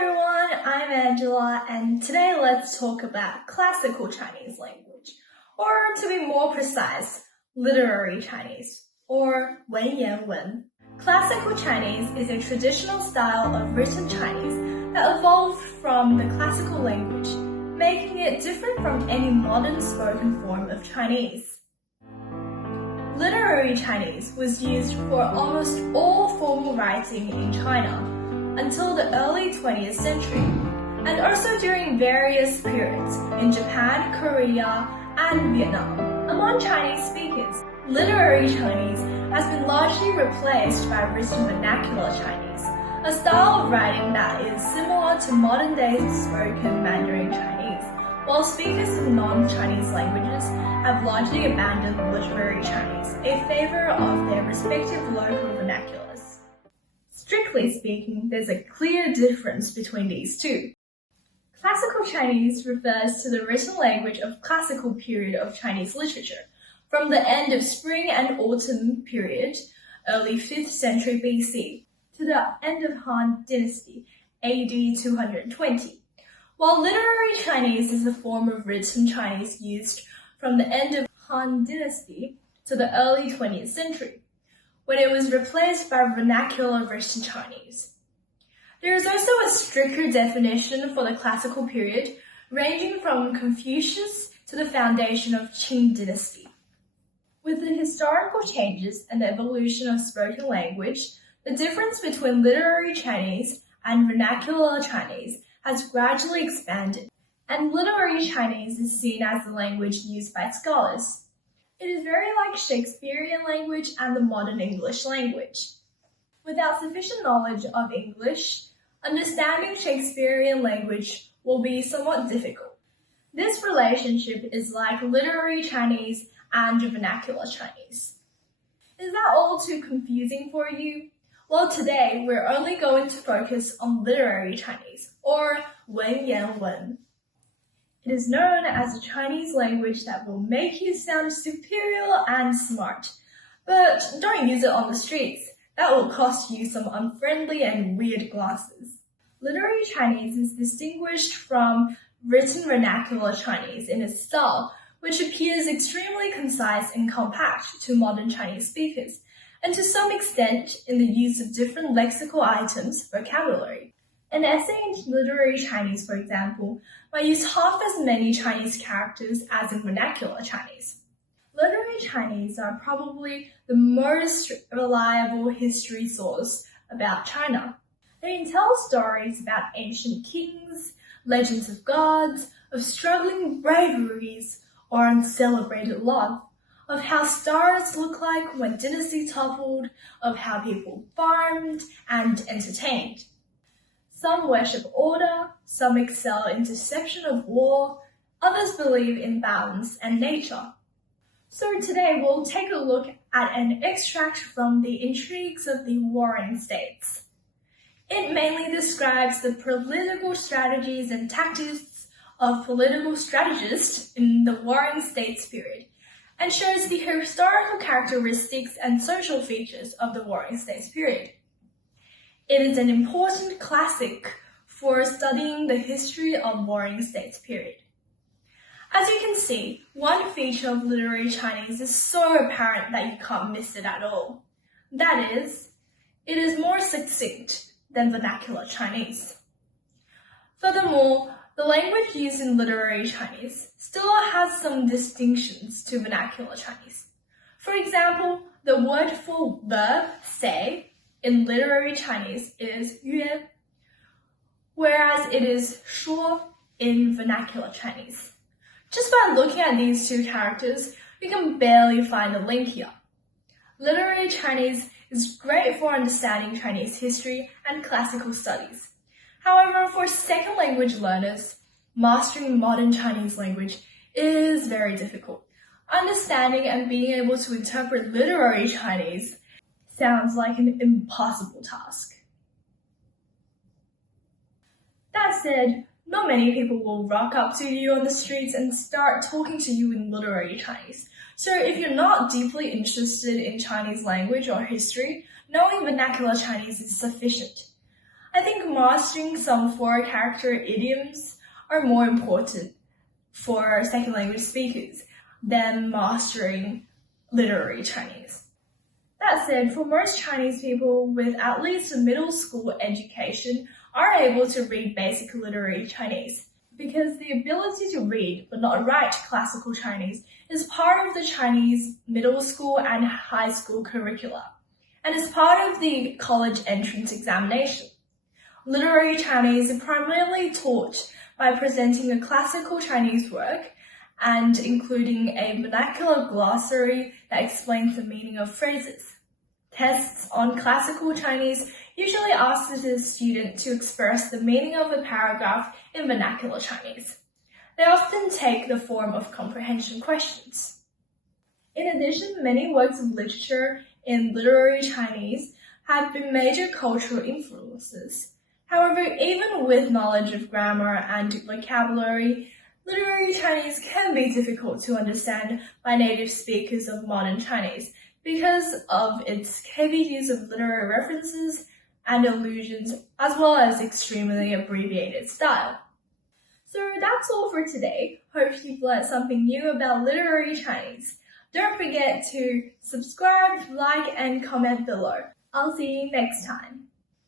everyone, I'm Angela, and today let's talk about classical Chinese language, or to be more precise, literary Chinese, or 文言文. Classical Chinese is a traditional style of written Chinese that evolved from the classical language, making it different from any modern spoken form of Chinese. Literary Chinese was used for almost all formal writing in China until the early 20th century, and also during various periods in Japan, Korea, and Vietnam. Among Chinese speakers, literary Chinese has been largely replaced by written vernacular Chinese, a style of writing that is similar to modern-day spoken Mandarin Chinese, while speakers of non-Chinese languages have largely abandoned literary Chinese in favor of their respective local vernaculars. Strictly speaking, there's a clear difference between these two. Classical Chinese refers to the written language of classical period of Chinese literature, from the end of Spring and Autumn period, early 5th century BC, to the end of Han Dynasty, AD 220, while literary Chinese is a form of written Chinese used from the end of Han Dynasty to the early 20th century, when it was replaced by vernacular written Chinese. There is also a stricter definition for the classical period, ranging from Confucius to the foundation of Qing dynasty. With the historical changes and the evolution of spoken language, the difference between literary Chinese and vernacular Chinese has gradually expanded, and literary Chinese is seen as the language used by scholars. It is very like Shakespearean language and the modern English language. Without sufficient knowledge of English, understanding Shakespearean language will be somewhat difficult. This relationship is like literary Chinese and vernacular Chinese. Is that all too confusing for you? Well, today we're only going to focus on literary Chinese, or 文言文. It is known as a Chinese language that will make you sound superior and smart. But don't use it on the streets. That will cost you some unfriendly and weird glasses. Literary Chinese is distinguished from written vernacular Chinese in its style, which appears extremely concise and compact to modern Chinese speakers, and to some extent in the use of different lexical items, vocabulary. An essay in literary Chinese, for example, might use half as many Chinese characters as in vernacular Chinese. Literary Chinese are probably the most reliable history source about China. They tell stories about ancient kings, legends of gods, of struggling braveries or uncelebrated love, of how stars look like when dynasty toppled, of how people farmed and entertained. Some worship order, some excel in deception of war, others believe in balance and nature. So today we'll take a look at an extract from The Intrigues of the Warring States. It mainly describes the political strategies and tactics of political strategists in the Warring States period, and shows the historical characteristics and social features of the Warring States period. It is an important classic for studying the history of Warring States period. As you can see, one feature of literary Chinese is so apparent that you can't miss it at all. That is, it is more succinct than vernacular Chinese. Furthermore, the language used in literary Chinese still has some distinctions to vernacular Chinese. For example, the word for verb, say, in literary Chinese is 约, whereas it is 说 in vernacular Chinese. Just by looking at these two characters, you can barely find a link here. Literary Chinese is great for understanding Chinese history and classical studies. However, for second language learners, mastering modern Chinese language is very difficult. Understanding and being able to interpret literary Chinese sounds like an impossible task. That said, not many people will rock up to you on the streets and start talking to you in literary Chinese. So if you're not deeply interested in Chinese language or history, knowing vernacular Chinese is sufficient. I think mastering some four-character idioms are more important for second language speakers than mastering literary Chinese. That said, for most Chinese people with at least a middle school education are able to read basic literary Chinese, because the ability to read but not write classical Chinese is part of the Chinese middle school and high school curricula, and is part of the college entrance examination. Literary Chinese is primarily taught by presenting a classical Chinese work and including a vernacular glossary that explains the meaning of phrases. Tests on classical Chinese usually ask the student to express the meaning of a paragraph in vernacular Chinese. They often take the form of comprehension questions. In addition, many works of literature in literary Chinese have been major cultural influences. However, even with knowledge of grammar and vocabulary, literary Chinese can be difficult to understand by native speakers of modern Chinese because of its heavy use of literary references and allusions, as well as extremely abbreviated style. So that's all for today. Hope you've learned something new about literary Chinese. Don't forget to subscribe, like, and comment below. I'll see you next time.